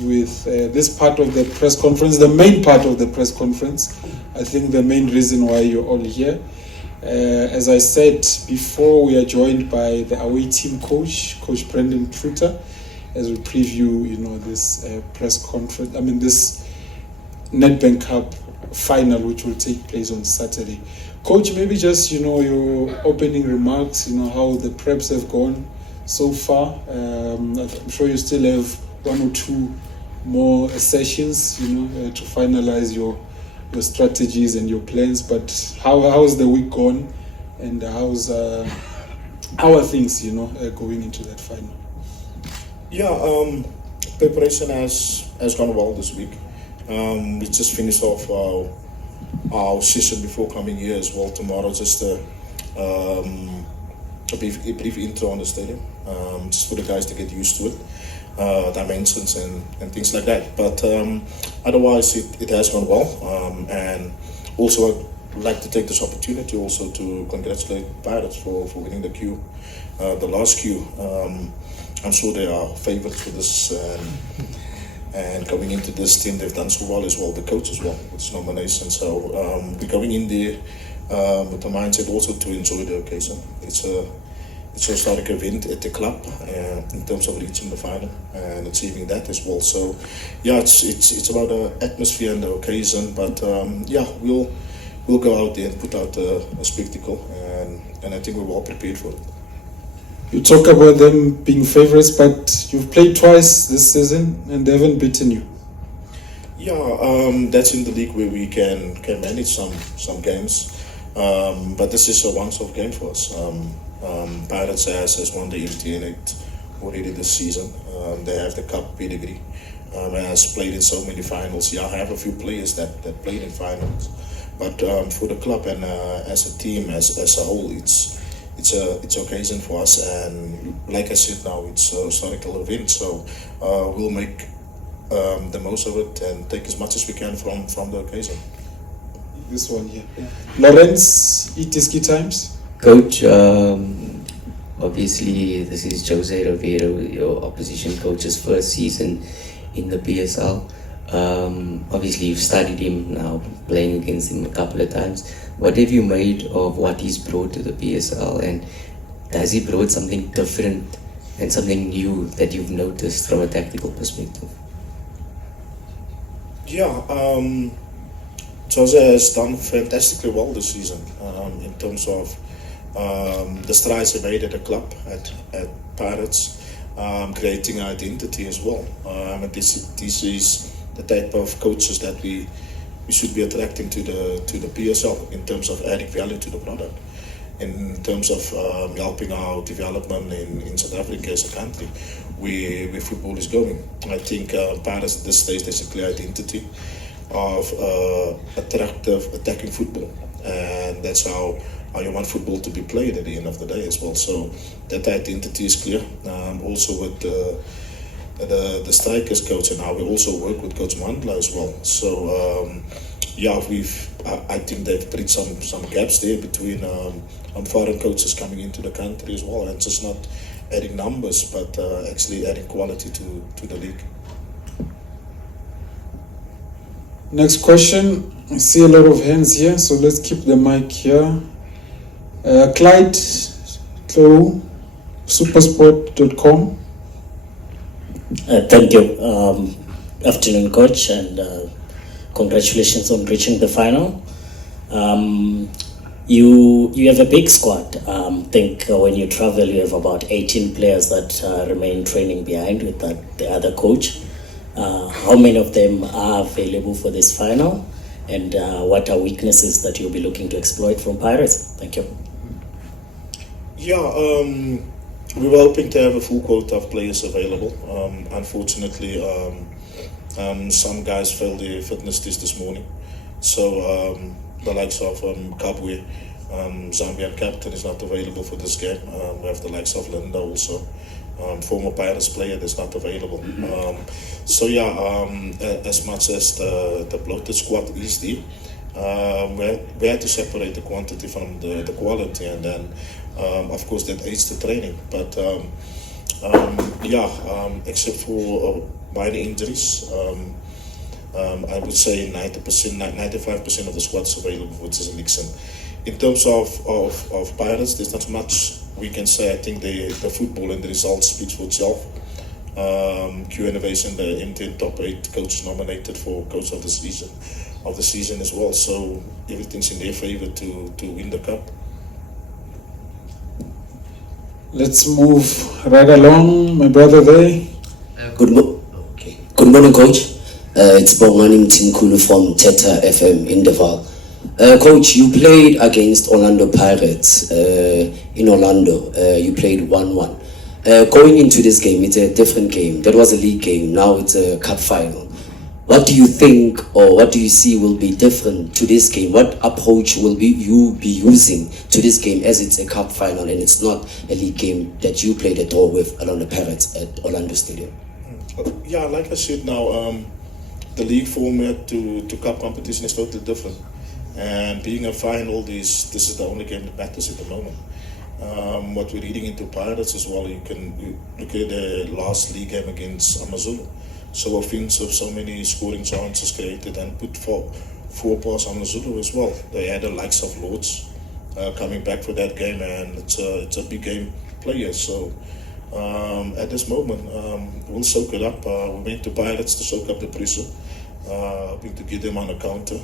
with this part of the press conference, the main part of the press conference. I think the main reason why you're all here. As I said before, we are joined by the away team coach, Coach Brandon Truter, as we preview, this press conference. This Nedbank Cup final, which will take place on Saturday. Coach, maybe just your opening remarks. How the preps have gone so far. I'm sure you still have one or two more sessions, to finalize your strategies and your plans. But how's the week gone, and how are things, going into that final? Yeah, preparation has gone well this week. We just finished off our session before coming here as well. Tomorrow, just a brief intro on the stadium, just for the guys to get used to it, dimensions and things like that. But otherwise, it has gone well. And also, I'd like to take this opportunity also to congratulate Pirates for winning the last Q. I'm sure they are favourites for this. And going into this team, they've done so well as well, the coach as well, with this nomination. So we're going in there with the mindset also to enjoy the occasion. It's a historic event at the club in terms of reaching the final and achieving that as well. So yeah, it's about the atmosphere and the occasion, but we'll go out there and put out a spectacle, and I think we're well prepared for it. You talk about them being favourites, but you've played twice this season and they haven't beaten you. Yeah, that's in the league where we can manage some games, but this is a once-off game for us. Pirates has won the MTN8 already this season. They have the cup pedigree. Has played in so many finals. Yeah, I have a few players that played in finals, but for the club and as a team, as a whole, it's an occasion for us, and like I said now, it's a historical event, so we'll make the most of it and take as much as we can from the occasion. This one here. Lawrence, Itiski Times. Coach, obviously this is Jose Riveiro, your opposition coach's first season in the PSL. Obviously you've studied him now, playing against him a couple of times. What have you made of what he's brought to the PSL, and has he brought something different and something new that you've noticed from a tactical perspective? Yeah, Jose has done fantastically well this season in terms of the strides he made at the club, at Pirates, creating identity as well. This is the type of coaches that we should be attracting to the PSL in terms of adding value to the product, in terms of helping our development in South Africa as a country where football is going. I think Pirates at this stage, there's a clear identity of attractive attacking football, and that's how you want football to be played at the end of the day as well. So that identity is clear. Also with the strikers coach, and now we also work with Coach Mandla as well. So I think they've bridged some gaps there between foreign coaches coming into the country as well, and just not adding numbers, but actually adding quality to the league. Next question. I see a lot of hands here, so let's keep the mic here. Clyde Clow, supersport.com. Thank you. Afternoon, coach, and congratulations on reaching the final. You have a big squad. I think when you travel, you have about 18 players that remain training behind with the other coach. How many of them are available for this final, and what are weaknesses that you'll be looking to exploit from Pirates? Thank you. Yeah, we were hoping to have a full quota of players available. Unfortunately, some guys failed their fitness test this morning. So the likes of Kabwe, Zambian captain, is not available for this game. We have the likes of Linda also, former Pirates player, that's not available. As much as the bloated squad is there, we had to separate the quantity from the quality, and then of course that aids the training. But except for minor injuries. I would say 90%, 95% of the squad is available for this election. In terms of Pirates, there's not much we can say. I think the football and the results speaks for itself. Q Innovation, the MTN top 8 coach nominated for coach of the season as well. So everything's in their favor to win the cup. Let's move right along, my brother there. Good morning, Coach. It's Bongani Mtimkulu from Teta FM in Deval. Coach, you played against Orlando Pirates in Orlando. You played 1-1. Going into this game, it's a different game. That was a league game. Now it's a cup final. What do you think, or what do you see will be different to this game? What approach will you be using to this game, as it's a cup final and it's not a league game that you played a draw with Orlando Pirates at Orlando Stadium? Yeah, like I said now, the league format to cup competition is totally different. And being a final, this is the only game that matters at the moment. What we're reading into Pirates as well, you look at the last league game against Amazulu. So offensive, so many scoring chances created, and put four past Amazulu as well. They had the likes of Lords coming back for that game, and it's a big game player. So at this moment, we'll soak it up. We went to Pirates to soak up the pressure, hoping to get them on a counter.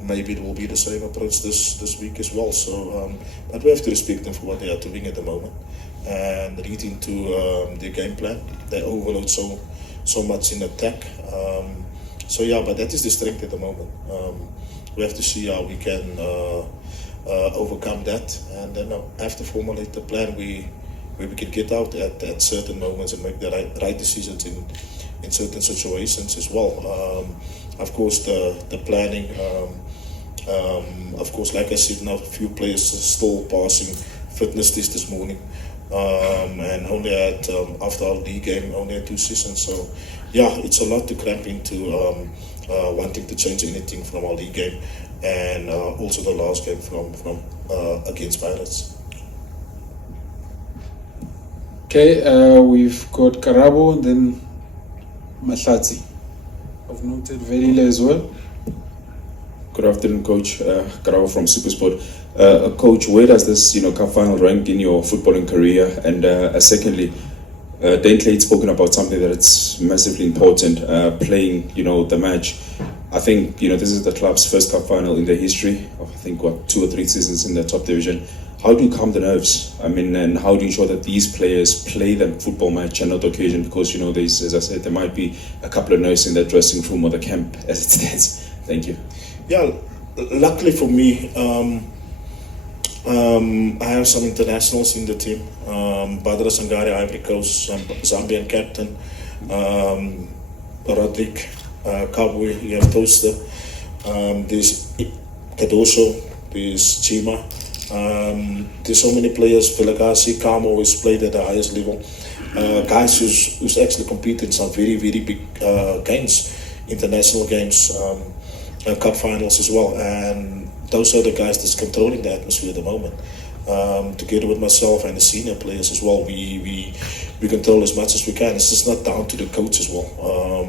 Maybe it will be the same approach this week as well. So, but we have to respect them for what they are doing at the moment, and read into their game plan. They overload so much in attack. So yeah, but that is the strength at the moment. We have to see how we can overcome that, and then have to formulate the plan where we can get out at certain moments and make the right decisions in certain situations as well. Of course, the planning. Of course, like I said, now a few players are still passing fitness test this morning, and only had after our league game only had 2 sessions. So yeah, it's a lot to cramp into, wanting to change anything from our league game, and also the last game from against Pirates. Okay, we've got Karabo and then Mahlatsi. I've noted Verile as well. Good afternoon, Coach. Karabo from Supersport. Coach, where does this cup final rank in your footballing career? And secondly, Dane Clade's spoken about something that's massively important, playing the match. I think this is the club's first cup final in their history of, I think, 2 or 3 seasons in the top division. How do you calm the nerves? I mean, and how do you ensure that these players play the football match and not occasion? Because there's, as I said, there might be a couple of nerves in that dressing room or the camp as it stands. Thank you. Yeah, luckily for me, I have some internationals in the team. Badra Sangare, Ivory Coast, Zambian captain, Rodrik, Kabwe, you have Toaster, there's Kadoso, there's Chima. There's so many players. Vilagasi, Kamo, who's played at the highest level. Guys who's actually competed in some very, very big games, international games, cup finals as well. And those are the guys that's controlling the atmosphere at the moment. Together with myself and the senior players as well, we control as much as we can. It's just not down to the coach as well.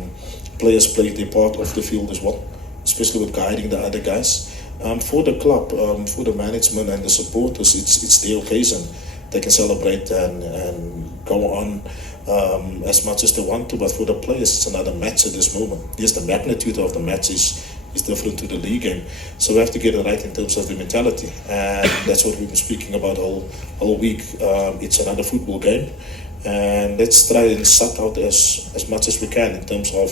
Players play their part off the field as well, especially with guiding the other guys. For the club, for the management and the supporters, it's their occasion. They can celebrate and go on as much as they want to, but for the players, it's another match at this moment. Yes, the magnitude of the match is different to the league game, so we have to get it right in terms of the mentality, and that's what we've been speaking about all week. It's another football game, and let's try and suck out as much as we can in terms of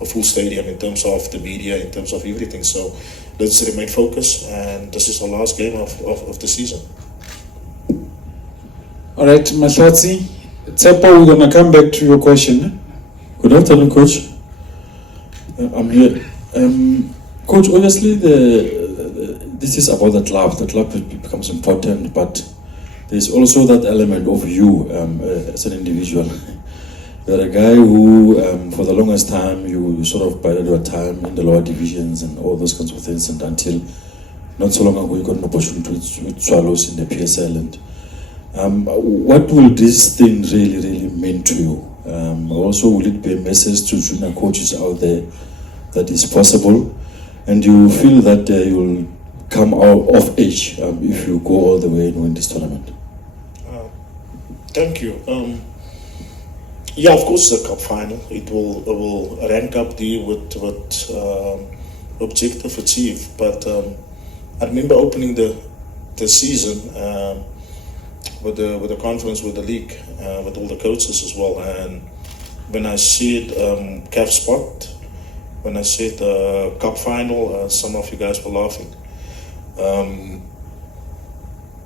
a full stadium, in terms of the media, in terms of everything. So let's remain focused, and this is our last game of the season. All right, Mahlatsi. Tsepo, we're going to come back to your question. Good afternoon, Coach. I'm here. Coach, obviously this is about the club. The club becomes important, but there's also that element of you as an individual. You're a guy who, for the longest time, you sort of bided your time in the lower divisions and all those kinds of things, and until not so long ago, you got an opportunity with Swallows in the PSL. And what will this thing really mean to you? Also, will it be a message to junior coaches out there that is possible, and you feel that you will come out of age if you go all the way and win this tournament? Thank you. Yeah, of course, it's a cup final. It will rank up there with objective achieved. But I remember opening the season with the conference with the league with all the coaches as well. And when I said CAF spot, when I said cup final, some of you guys were laughing.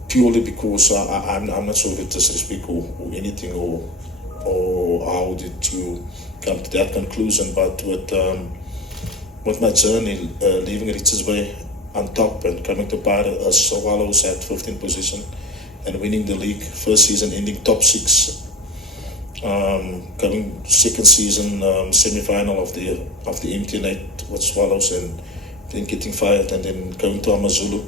Purely because I'm not sure if it's disrespect or anything or how did you come to that conclusion, but with my journey leaving Richards Bay on top and coming to Swallows at 15th position and winning the league, first season ending top 6, coming second season semi-final of the MTN8 with Swallows and then getting fired, and then going to Amazulu,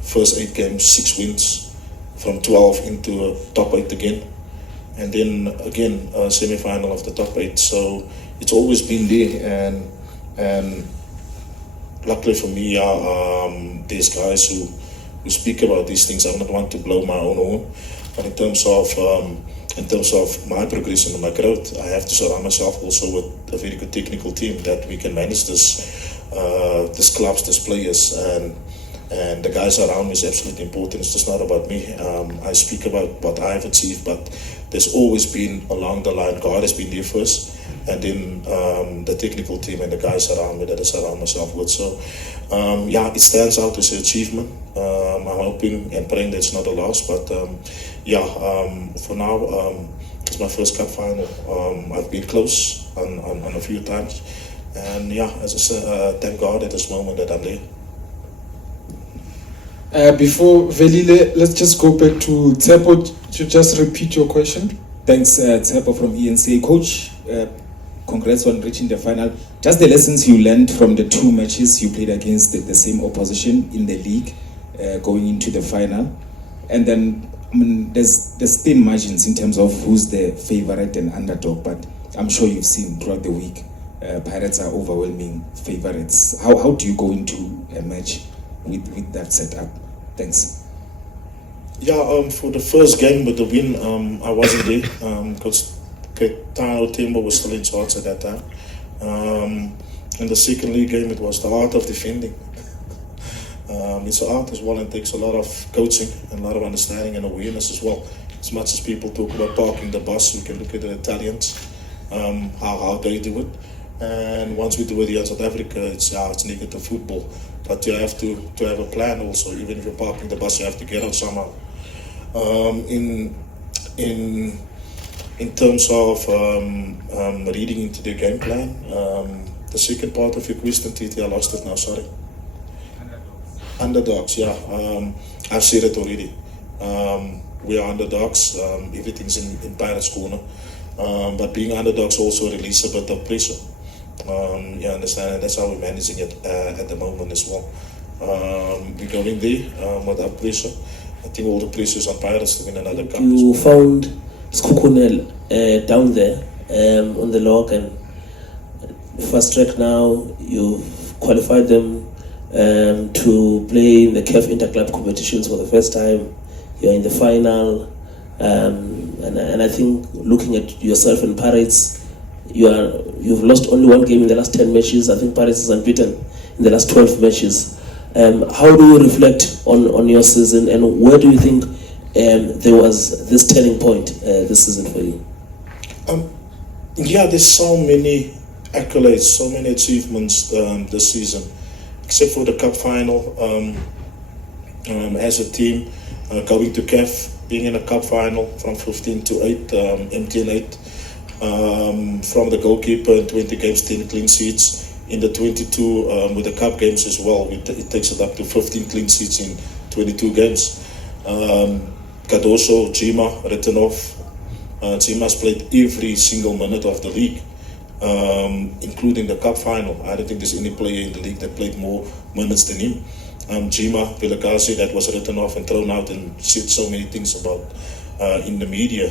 first 8 games, 6 wins, from 12 into top 8 again, and then again semi-final of the top 8. So it's always been there, and luckily for me, there's guys who speak about these things. I'm not one to blow my own horn, but in terms of my progression and my growth, I have to surround myself also with a very good technical team that we can manage this clubs, these players, and the guys around me is absolutely important. It's just not about me. I speak about what I've achieved, but there's always been along the line, God has been there first, and then the technical team and the guys around me that I surround myself with. So yeah, it stands out as an achievement. I'm hoping and praying that it's not a loss, but for now, it's my first cup final. I've been close on a few times, and yeah, as I said, thank God at this moment that I'm there. Before Velile, let's just go back to Tsepo to just repeat your question. Thanks, Tsepo from ENCA. Coach, congrats on reaching the final. Just the lessons you learned from the 2 matches you played against the same opposition in the league, going into the final. And then, I mean, there's thin margins in terms of who's the favorite and underdog, but I'm sure you've seen throughout the week, Pirates are overwhelming favorites. How do you go into a match with that setup? Thanks. Yeah, for the first game with the win, I wasn't there because Ketano Timbo was still in charge at that time. In the second league game, it was the art of defending. It's an art as well, and takes a lot of coaching and a lot of understanding and awareness as well. As much as people talk about parking the bus, we can look at the Italians, how they do it. And once we do it here in South Africa, it's negative football. But you have to have a plan also. Even if you're parking the bus, you have to get out somehow. In terms of reading into the game plan, the second part of your question, TT, I lost it now, sorry. Underdogs, yeah. I've said it already. We are underdogs. Everything's in Pirates' corner. But being underdogs also release a bit of pressure. You understand, and that's how we're managing it at the moment as well. We're going there with our pressure. I think all the pressure is on Pirates to win another cup. You found Sekhukhune down there on the log, and fast track now. You've qualified them to play in the CAF interclub competitions for the first time. You're in the final, and I think looking at yourself and Pirates, you've lost only 1 game in the last 10 matches. I think Pirates is unbeaten in the last 12 matches. How do you reflect on your season, and where do you think there was this turning point this season for you? Yeah, there's so many accolades, so many achievements this season, except for the cup final. As a team, going to CAF, being in a cup final from 15 to 8, MTN8. From the goalkeeper in 20 games, 10 clean sheets. In the 22 with the cup games as well, it takes it up to 15 clean sheets in 22 games. Kadoso, Jima, written off. Jima's played every single minute of the league, including the cup final. I don't think there's any player in the league that played more minutes than him. Jima Vilakazi, that was written off and thrown out and said so many things about in the media.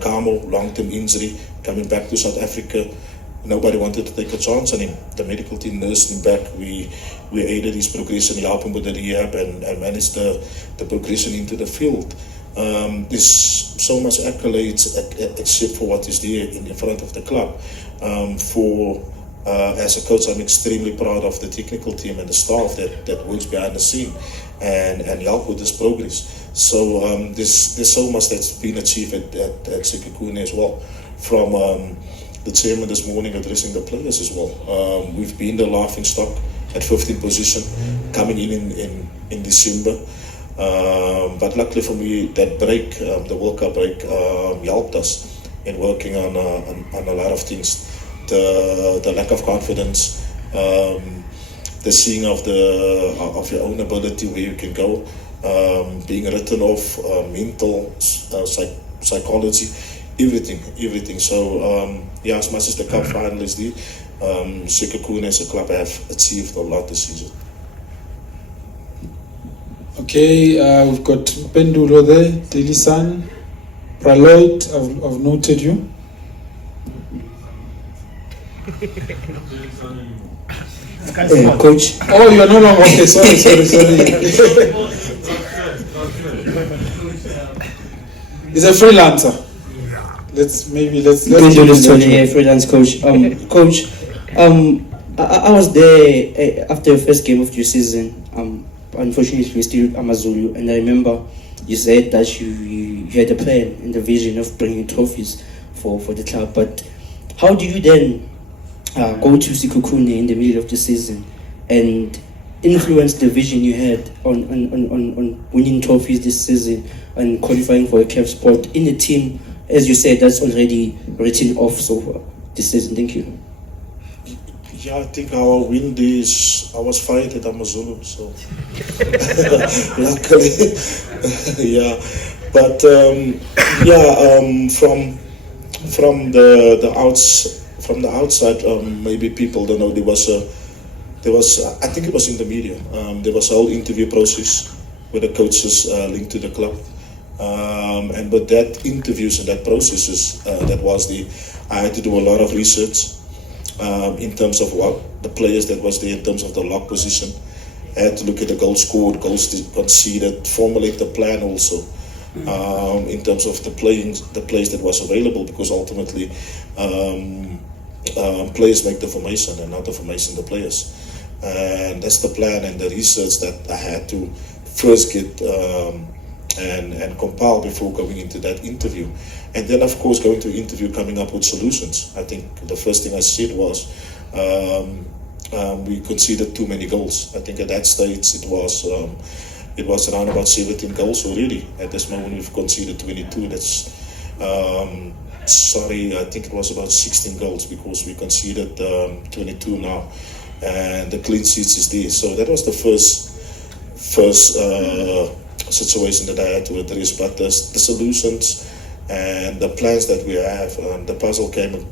Kamo, long-term injury, coming back to South Africa, nobody wanted to take a chance on him. The medical team nursed him back. We aided his progression, helped him with the rehab, and managed the progression into the field. There's so much accolades except for what is there in front of the club. As a coach, I'm extremely proud of the technical team and the staff that works behind the scene and help with this progress. So there's so much that's been achieved at Sekhukhune as well. From the chairman this morning addressing the players as well. We've been the laughing stock at 15th position, coming in December. But luckily for me, that break, the World Cup break, helped us in working on a lot of things. The lack of confidence, the seeing of your own ability, where you can go, being written off, mental, psychology, everything. So as much as the cup final is there, Sekhukhune as a club have achieved a lot this season. Okay, we've got Pendulo there, Delisan, Praloid, I've noted you. Coach. Oh, you're no longer, okay, sorry. He's a freelancer. Let's freelance coach. Coach, I was there after the first game of your season. Unfortunately, we're still Amazulu, and I remember you said that you had a plan and a vision of bringing trophies for the club. But how did you then go to Sekhukhune in the middle of the season and influence the vision you had on winning trophies this season and qualifying for a CAF spot in a team, as you said, that's already written off so far this season? Thank you. Yeah, I think our win is I was fired at Amazulu, so luckily, yeah. But from the outside, maybe people don't know. There was I think it was in the media. There was a whole interview process with the coaches linked to the club, and with that interviews and that processes, I had to do a lot of research. In terms of what the players that was there, in terms of the lock position, I had to look at the goals scored, goals conceded, formulate the plan also in terms of the players that was available, because ultimately players make the formation and not the formation the players, and that's the plan and the research that I had to first get and compile before going into that interview. And then, of course, going to interview, coming up with solutions. I think the first thing I said was we conceded too many goals. I think at that stage it was around about 17 goals already. At this moment we've conceded 22. That's I think it was about 16 goals, because we conceded 22 now, and the clean sheets is there. So that was the first situation that I had to address. But the solutions and the plans that we have, the puzzle came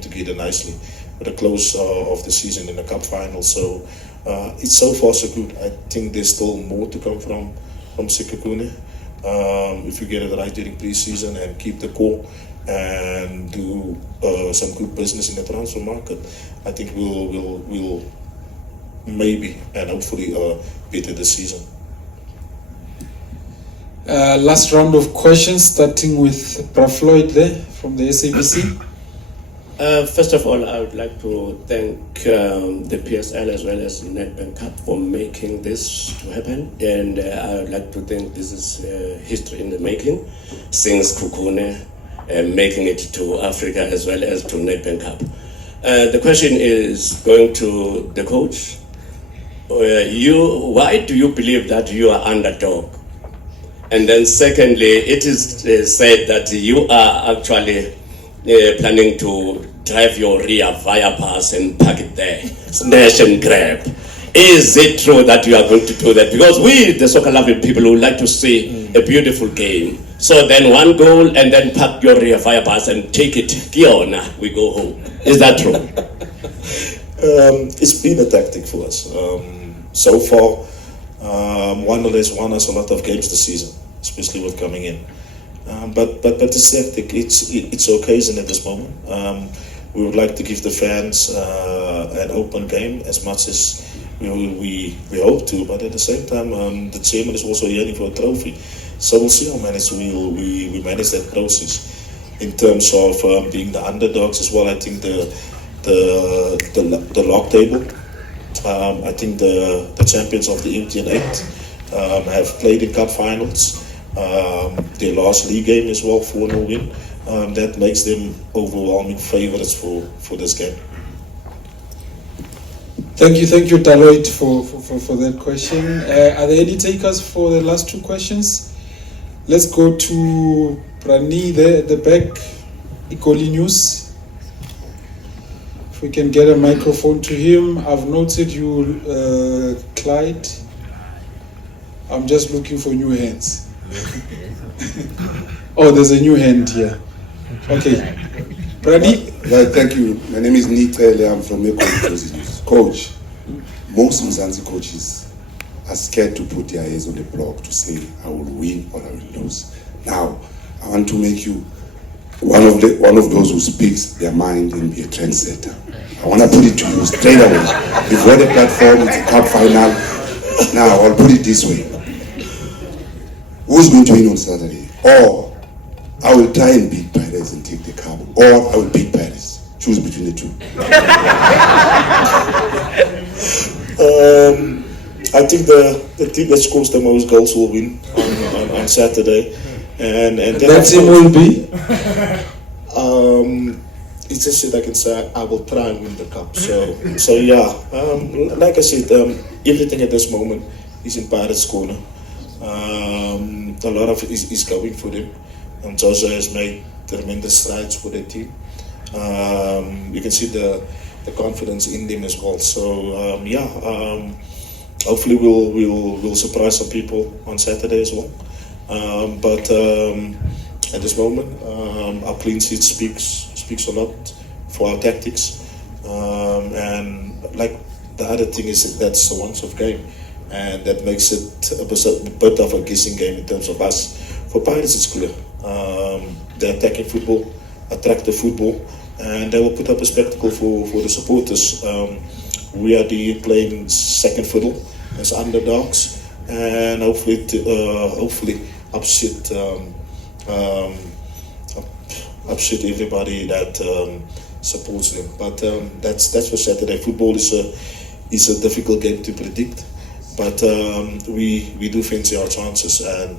together nicely with the close of the season in the cup final. So it's so far so good. I think there's still more to come from Sekhukhune. If we get it right during pre-season and keep the core and do some good business in the transfer market, I think we'll maybe and hopefully better the season. Last round of questions, starting with Floyd there from the SABC. First of all, I would like to thank the PSL as well as Nedbank Cup for making this to happen, and I would like to think this is history in the making, since Sekhukhune making it to Africa as well as to Nedbank Cup. The question is going to the coach. Why do you believe that you are underdog? And then secondly, it is said that you are actually planning to drive your rear via pass and park it there, snatch and grab. Is it true that you are going to do that? Because we, the soccer-loving people, would like to see a beautiful game. So then one goal and then park your rear via pass and take it. Kiona, we go home. Is that true? It's been a tactic for us. So far, Wanderers won us a lot of games this season, especially with coming in. But it's hectic. It's occasion at this moment. We would like to give the fans an open game as much as we hope to, but at the same time, the chairman is also yearning for a trophy. So we'll see how we manage that process. In terms of being the underdogs as well, I think the log table. I think the champions of the Indian 8 have played in cup finals. Their last league game as well, 4-0 win. That makes them overwhelming favourites for this game. Thank you, Taloid, for that question. Are there any takers for the last two questions? Let's go to Prani there at the back, Ikoli News. If we can get a microphone to him. I've noted you, Clyde. I'm just looking for new hands. Oh, there's a new hand here. Okay. Prani? Right, thank you. My name is Nitrele. I'm from News. Coach, most Mzansi coaches are scared to put their heads on the block to say, I will win or I will lose. Now, I want to make you one of those who speaks their mind and be a trendsetter. I want to put it to you straight away. You've got a platform, it's a cup final. Now, I'll put it this way. Who's going to win on Saturday? Or I will try and beat Pirates and take the cup. Or I will beat Pirates. Choose between the two. I think the team that scores the most goals will win on Saturday. And that team will be? It's just that I can say I will try and win the cup. So yeah, like I said, everything at this moment is in Pirates' corner. A lot of it is going for them. And Jose has made tremendous strides for the team. You can see the confidence in them as well. So hopefully we'll surprise some people on Saturday as well. But at this moment, our clean sheet speaks a lot for our tactics. And like the other thing is that's a once-off game, and that makes it a bit of a guessing game in terms of us. For Pirates, it's clear. They're attacking football, attractive football, and they will put up a spectacle for the supporters. We are playing second fiddle as underdogs, and hopefully upset everybody that supports them. But that's for Saturday. Football is a difficult game to predict, but we do fancy our chances, and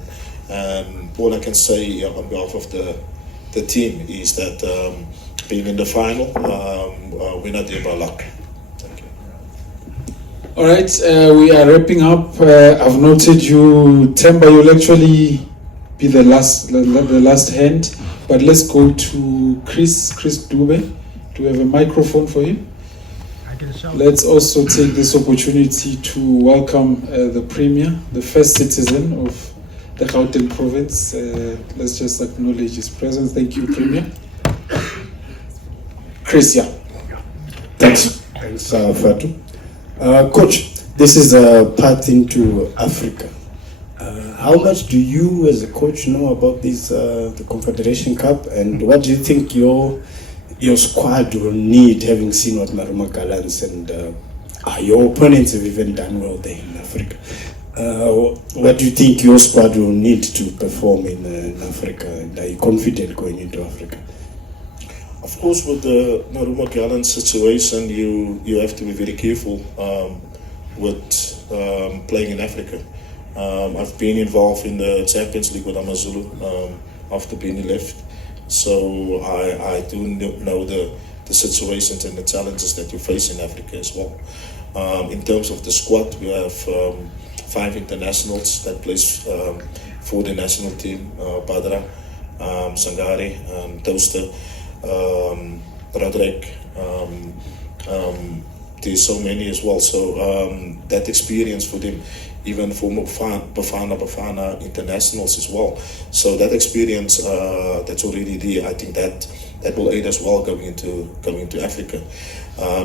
all I can say on behalf of the team is that being in the final, we're not there by luck. Thank you. All right, we are wrapping up. I've noted you, Temba, you'll actually be the last hand, but let's go to Chris Dube. Do we have a microphone for him? Let's also take this opportunity to welcome the Premier, the first citizen of the Gauteng province. Let's just acknowledge his presence. Thank you, Premier. Chris, yeah. Thanks, Fatu. Coach, this is a path into Africa. How much do you as a coach know about this, the Confederation Cup, and what do you think your squad will need, having seen what Maruma Gallants and your opponents have even done well there in Africa? What do you think your squad will need to perform in Africa, and are you confident going into Africa? Of course, with the Maruma Gallants situation, you have to be very careful with playing in Africa. I've been involved in the Champions League with Amazulu after Benny left, so I do know the situations and the challenges that you face in Africa as well. In terms of the squad, we have 5 internationals that plays for the national team: Badra, Sangari, Toaster, Roderick. There's so many as well. So that experience for them, even for Bafana internationals as well. So that experience that's already there, I think that that will aid as well going into Africa.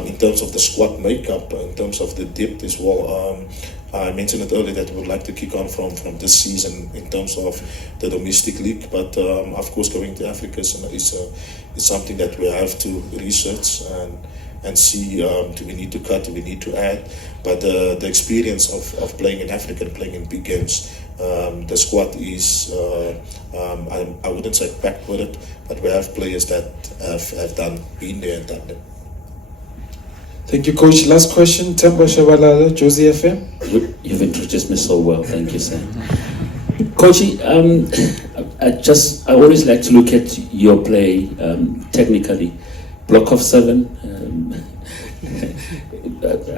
In terms of the squad makeup, in terms of the depth as well, I mentioned it earlier that we would like to kick on from this season in terms of the domestic league, but of course going to Africa is something that we have to research and see, do we need to cut, do we need to add, but the experience of playing in Africa and playing in big games, the squad is, I wouldn't say packed with it, but we have players that have been there and done it. Thank you, Coach. Last question, Temba Shabalala, Josie FM. You've introduced me so well, thank you, sir. Coachy, I always like to look at your play technically. Block of 7.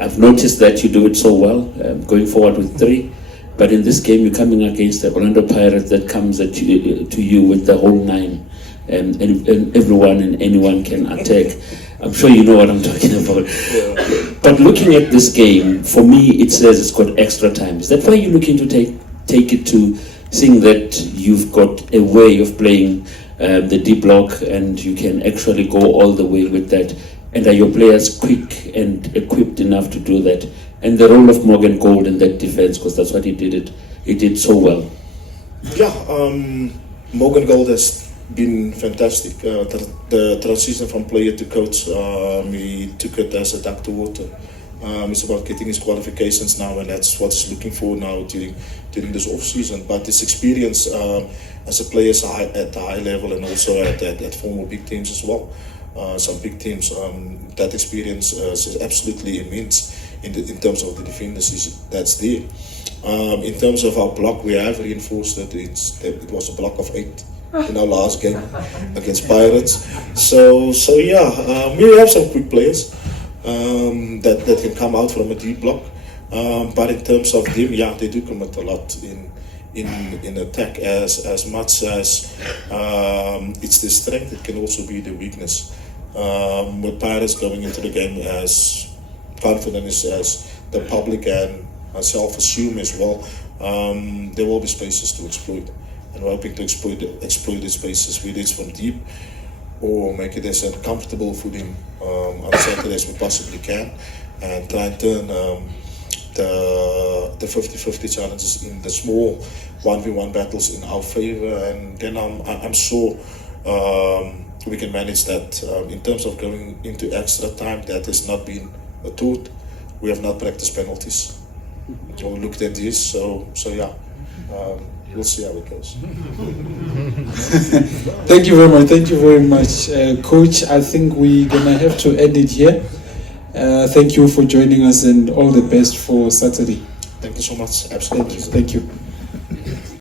I've noticed that you do it so well, going forward with 3. But in this game, you're coming against the Orlando Pirates that comes to you with the whole 9. And everyone and anyone can attack. I'm sure you know what I'm talking about. But looking at this game, for me, it says it's got extra time. Is that why you're looking to take it to seeing that you've got a way of playing the deep block and you can actually go all the way with that? And are your players quick and equipped enough to do that? And the role of Morgan Gold in that defense, because that's what he did so well. Yeah, Morgan Gold has been fantastic. The transition from player to coach, he took it as a duck to water. It's about getting his qualifications now, and that's what he's looking for now during this off season. But his experience as a player at the high level and also at former big teams as well. Some big teams, that experience is absolutely immense in terms of the defenders that's there. In terms of our block, we have reinforced that it was a block of 8 in our last game against Pirates. So yeah, we have some quick players that can come out from a deep block. But in terms of them, yeah, they do commit a lot in attack as much as it's the strength, it can also be the weakness. With Pirates going into the game as confident as the public and myself assume as well, there will be spaces to exploit. And we're hoping to exploit the spaces, whether it's from deep or make it as uncomfortable for them on Saturday as we possibly can, and try and turn the 50-50 challenges in the small 1v1 battles in our favor, and then I'm sure we can manage that. In terms of going into extra time, that has not been a taught. We have not practiced penalties or looked at this, so yeah. We'll see how it goes. Thank you very much, Coach. I think we're gonna have to end it here. Thank you for joining us and all the best for Saturday. Thank you so much. Absolutely. Thank you.